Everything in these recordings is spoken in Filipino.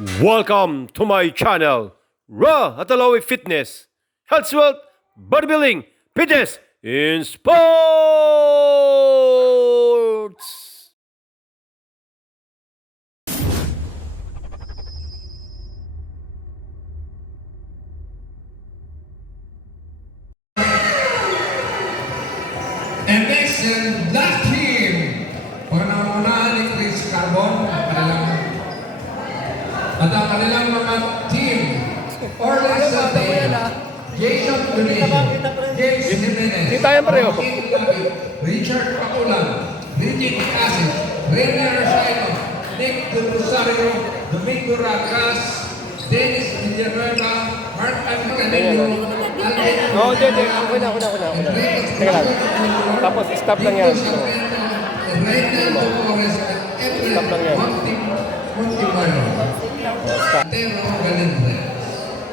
Welcome to my channel, Raw at Alawi Fitness, Health, Wealth, Bodybuilding, Fitness in Sports! And next, and last team. Una-unahan ni Chris Carbon at ang kanilang mga team. Orles Sante, Jason Cunillo, James Jimenez, Di tayo pareho. Richard Paculan, Bridget Asis, Rene Arsaino, Nick De Rosario, Domingo Racas, Dennis Villanueva, Mark Ancanillo, Oo, hindi. Ako na. Teka lang. Tapos stop lang yan. Stop lang yan.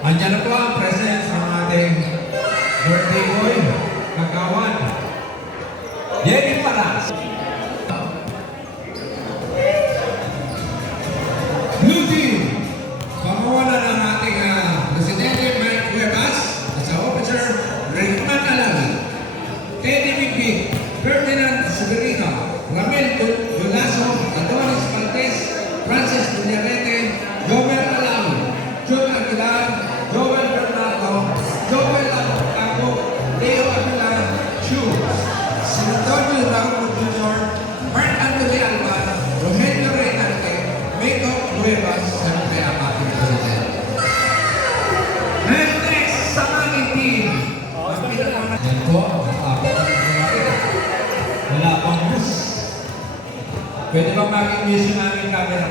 Andiyan na po ang presence ng ating birthday boy, kagawan, Jenny Paras. Blue team, pamawalan ng ating Presidente Mike Cuevas, sa officer Raymond Alawi, Teddy Bigby, Ferdinand Suberina, Ramel Golazo, Adonis Valdes, Francis Villarete, Joel Alawi, John Aguilar, Joel Bernardo, Joel Taco, Leo Aguilar, Chu, Antonio Rauco Jr., Mark Anthony Alba, Rogelio Reynarte, Meco Cuevas, siyempre ang ating president. And next sa ating team, yan po, wala pang bus. Pwede bang makikis yung aming camera?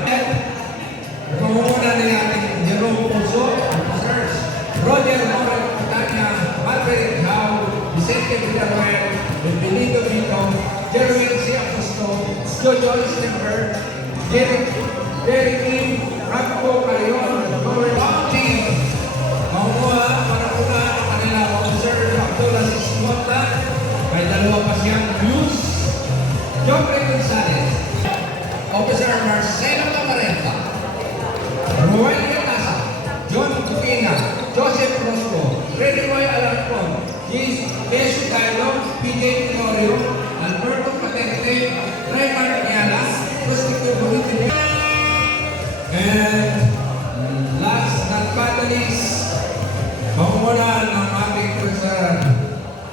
Pangunguna na natin Jerome Puso, officers, Roger Morel Catania, Margaret Howe, Vicente Villanuel, Benito Vito, Jerwin C. Aposto, Jojo Stemper, Derek Kim, Rampo Carion, Joel Team. Pangunguna para una ang kanilang officer, Abdullah Sismonta, may dalawa pa siyang Luz, Jofre Gonzalez, Officer Marcelo Camarenta, Ruel Casa, John Tutina, Joseph Rosco, Rene Roy Alarcon, Jesus Taylor, PJ Tenorio, Alberto Patente, Raymar Ayala, Rustico Bonitini, and last but not least, pangunguna ng ating officer,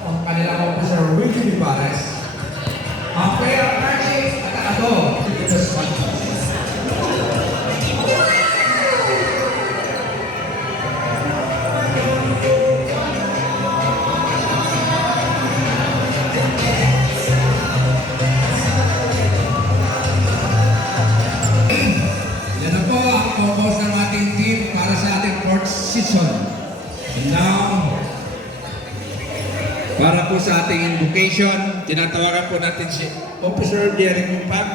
ang kanilang officer Willie Vivares, ang Pera Archie at ako, ito sa yan na po ang focus ng ating team para sa ating fourth season. And now, para po sa ating invocation, tinatawagan po natin si Officer Jerry Kumpat.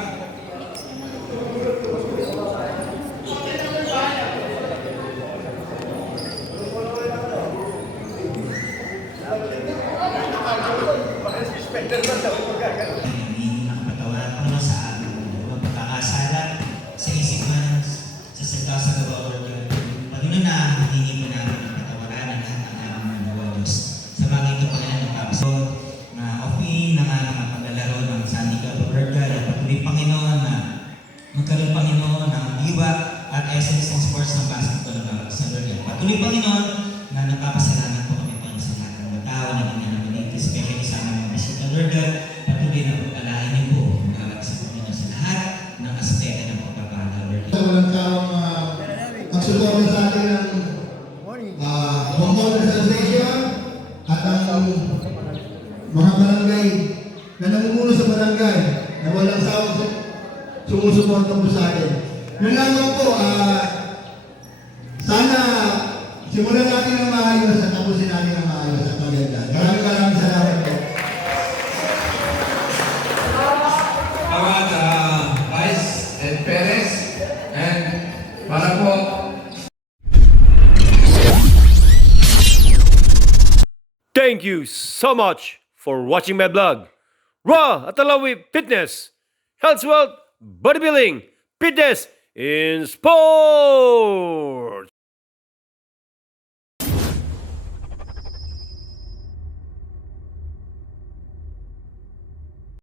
Nakapatawaran ko na sa aming pagkakasala sa isipan, sa sagda sa gawa o Panginoon na hihingi mo namin ang katawaran ng lahat ng aming nagawa Diyos. Sa bagay ito Panginoon ng kapasod na offering ng aming mga paglalaro ng Sandy Caberga at patuloy Panginoon na magkaroon Panginoon ng diba at essence ng sports ng basketball ng Caberga. Patuloy Panginoon na nagpapasalamat po kami Panginoon sa lahat ng mga tao na ginanamit, especially sa aming mga basketball Caberga. Patuloy na pagkalain niyo po ang gawag sa Panginoon sa lahat ng aspeto ng pagpapalawar. Walang taong magsuporta sa atin ng Homeowner Association at ang mga barangay na namumuno sa barangay na walang sawang sumusuporta po sa atin. Yun lamang po, sana simulan natin ng maayos at tapusin natin ng maayos at maganda. Maraming salamat po. Salamat Vice and Perez. And para po Thank you so much for watching my vlog, Raw at Alawi Fitness, Health, Wealth, Bodybuilding, Fitness in sports.